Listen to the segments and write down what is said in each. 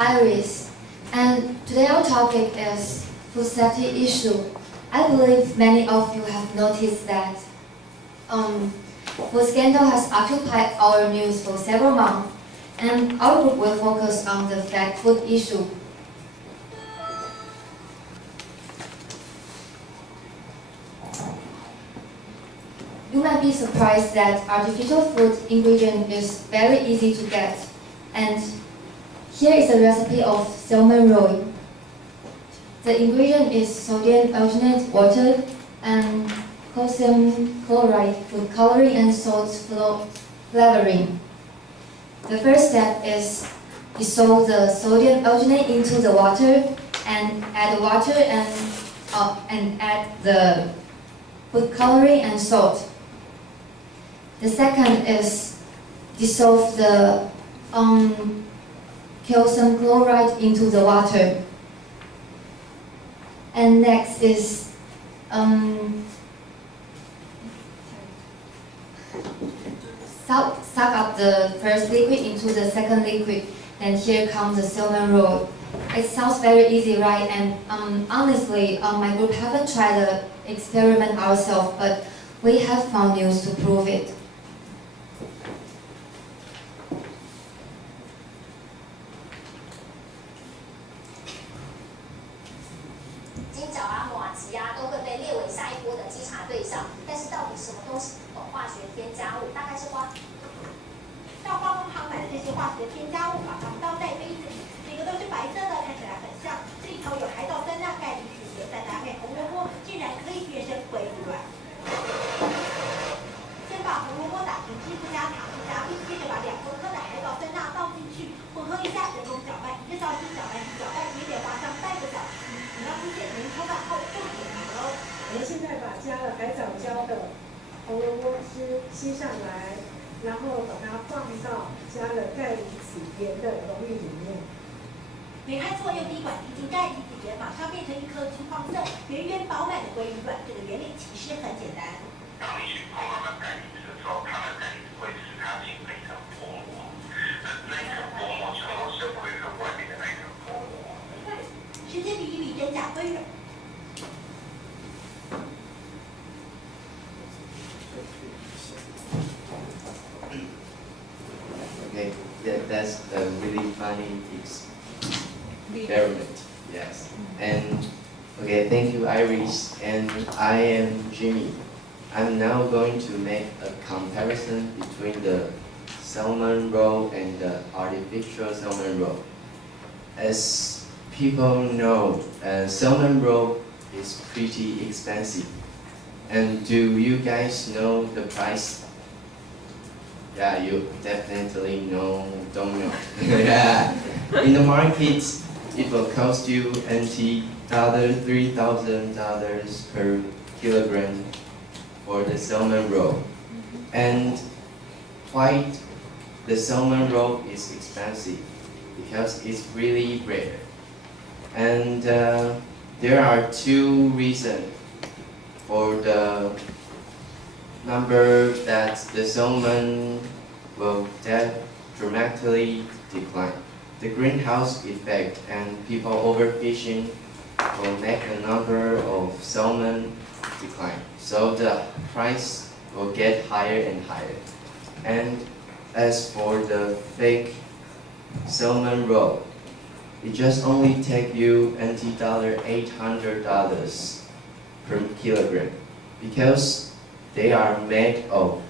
Iris, and today our topic is food safety issue. I believe many of you have noticed that food scandal has occupied our news for several months, and our group will focus on the fake food issue. You might be surprised that artificial food ingredient is very easy to get, and here is a recipe of salmon roe. The ingredient is sodium alginate water and calcium chloride, food coloring, and salt flavoring. The first step is dissolve the sodium alginate into the water and add water and add the food coloring and salt. The second is dissolve the calcium chloride into the water. And next is suck up the first liquid into the second liquid. And here comes the salmon roll. It sounds very easy, right? And honestly, my group haven't tried the experiment ourselves, but we have found news to prove it.我们现在把加了海藻胶的红萝卜汁吸上来，然后把它放到加了钙离子盐的溶液里面。没开错，用滴管滴进钙离子盐，马上变成一颗金黄色、圆圆饱满的鲑鱼卵。这个原理其实很简单。当你去碰到那钙离子的时候，它的钙离子会使它变非常薄膜，那一层薄膜就好像鲑鱼外面的那一层薄膜。直接比一比真假鲑鱼。Okay, that's a really funny experiment. Yes. And okay, thank you, Iris. And I am Jimmy. I'm now going to make a comparison between the salmon roll and the artificial salmon roll. As people know, salmon roll is pretty expensive. And do you guys know the price? Yeah, you definitely don't know. Yeah, in the market, it will cost you NT $3,000 per kilogram for the salmon roll. And why the salmon roll is expensive? Because it's really rare. And there are two reasons for the number that the salmon will dramatically decline. The greenhouse effect and people overfishing will make the number of salmon decline. So the price will get higher and higher. And as for the fake salmon roll, it just only take you NT $800 per kilogram because they are made of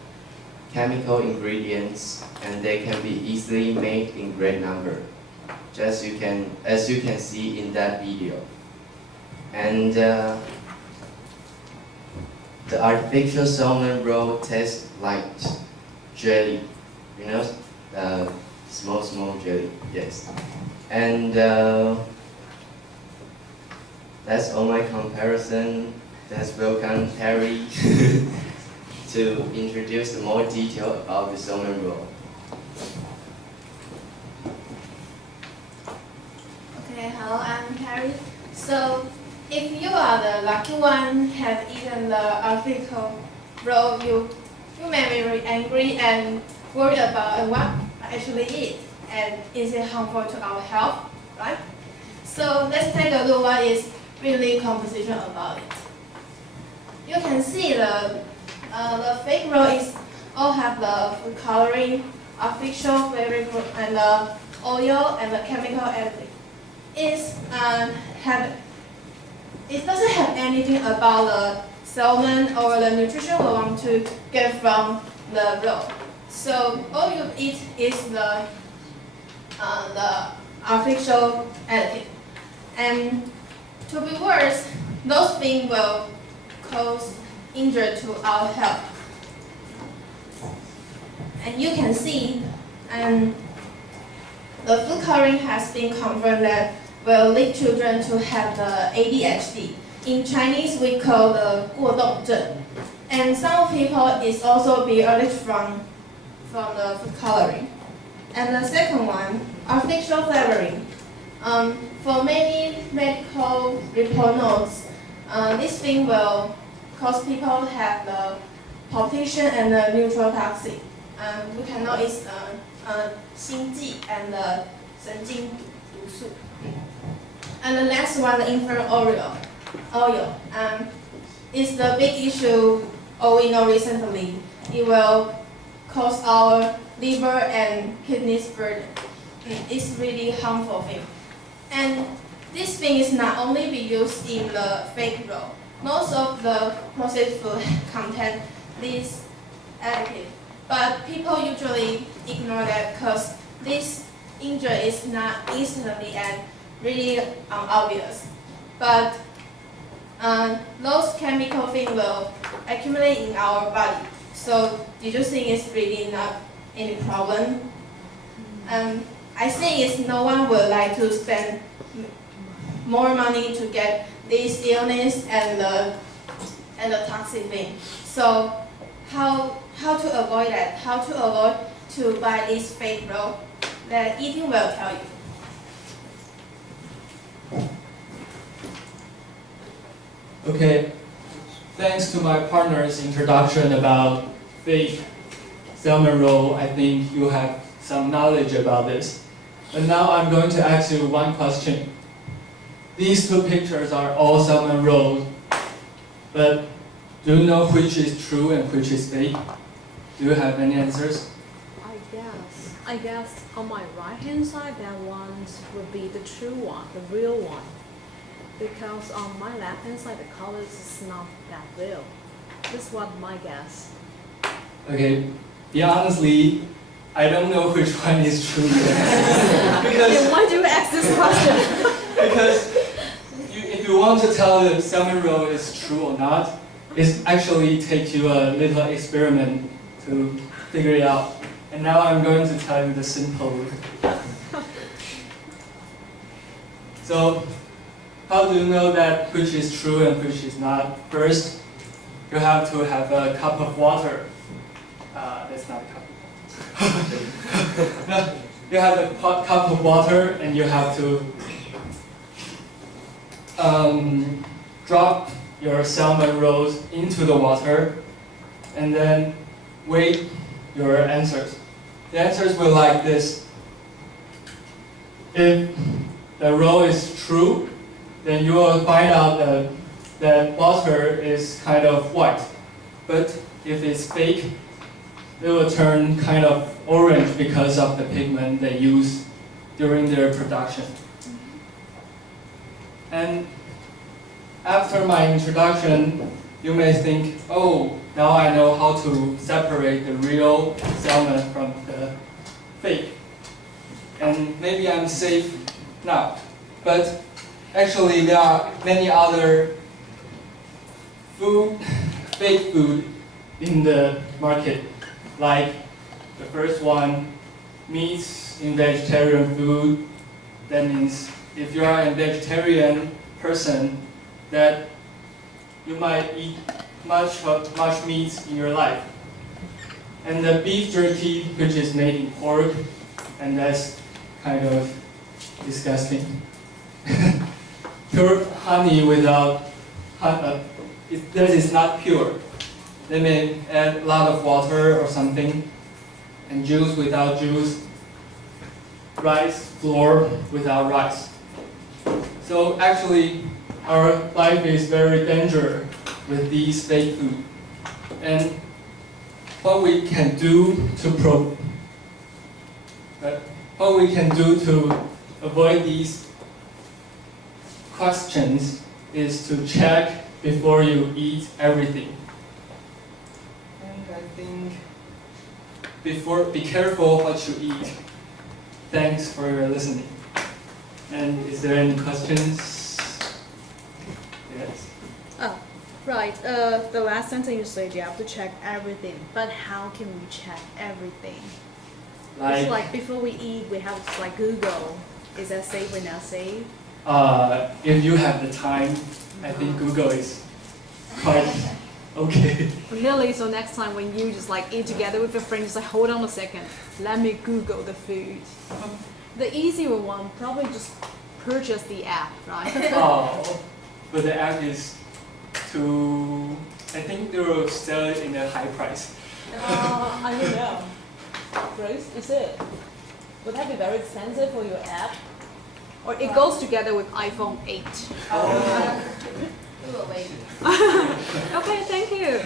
chemical ingredients and they can be easily made in great number, as you can see in that video. And the artificial salmon roll tastes like jelly, you know, small jelly, yes. And that's all my comparison. Let's welcome Harry to introduce more detail about the salmon roll. Okay, hello, I'm Harry. So, if you are the lucky one have eaten the artificial roll, you may be very angry and worried about what actually eat and is it harmful to our health. So let's take a look what is really composition about it. You can see the fake roll is all have the food coloring, artificial flavoring, and the oil and the chemical additive. It doesn't have anything about the salmon or the nutrition we want to get from the roll. So all you eat is the artificial additive. And to be worse, those things will cause injury to our health. And you can see, and the food coloring has been confirmed that will lead children to have the ADHD. In Chinese, we call the 过动症. And some people is also be allergic from the food coloring. And the second one, artificial flavoring. For many medical report notes, this thing will cause people to have the palpitation and the neurotoxic. We can know it's 心悸 and the 神经毒素. And the last one, the infant oil. Is the big issue all we know recently. It will cause our liver and kidneys burden. It's really harmful thing. And this thing is not only be used in the fake roll. Most of the processed food contain this additive. But people usually ignore that because this injury is not instantly and really obvious. But those chemical things will accumulate in our body. So did you think it's really not any problem? I think it's no one would like to spend more money to get this illness and the toxic thing. So how to avoid that? How to avoid to buy this fake roll? That eating will tell you. Okay, thanks to my partner's introduction about fake salmon roll, I think you have some knowledge about this. And now I'm going to ask you one question. These two pictures are all salmon rolls, but do you know which is true and which is fake? Do you have any answers? I guess on my right hand side, that one would be the true one, the real one. Because on my left hand side, the colors is not that real. This is what my guess. Okay, yeah, honestly, I don't know which one is true. Then why do you ask this question? Because if you want to tell the salmon roll is true or not, it actually takes you a little experiment to figure it out. And now I'm going to tell you the simple route. So, how do you know that which is true and which is not? First, you have to have a cup of water. That's not a cup. No, you have a cup of water and you have to drop your salmon rolls into the water and then wait your answers. The answers will like this. If the roll is true, then you will find out that water is kind of white. But if it's fake, it will turn kind of orange because of the pigment they use during their production. And after my introduction, you may think, oh, now I know how to separate the real salmon from the fake. And maybe I'm safe now. But actually, there are many other fake food in the market. Like the first one, meats in vegetarian food. That means if you are a vegetarian person, that you might eat much meat in your life. And the beef jerky, which is made in pork, and that's kind of disgusting. Pure honey without that is not pure. They may add a lot of water or something, and juice without juice, rice flour without rice. So actually, our life is very dangerous with these fake food. And what we can do to avoid these questions is to check before you eat everything. And I think be careful what you eat. Thanks for your listening. And is there any questions? Yes. Oh, right. The last sentence you said you have to check everything, but how can we check everything? It's like before we eat, we have to like Google. Is that safe or not safe? If you have the time, I think Google is quite okay. Really? So next time when you just like eat together with your friends, just like hold on a second, let me Google the food. The easier one, probably just purchase the app, right? Oh, but the app is too. I think they will sell it in a high price. I don't know. Grace, is it? Would that be very expensive for your app? Or it goes together with iPhone 8. We will wait. Okay, thank you.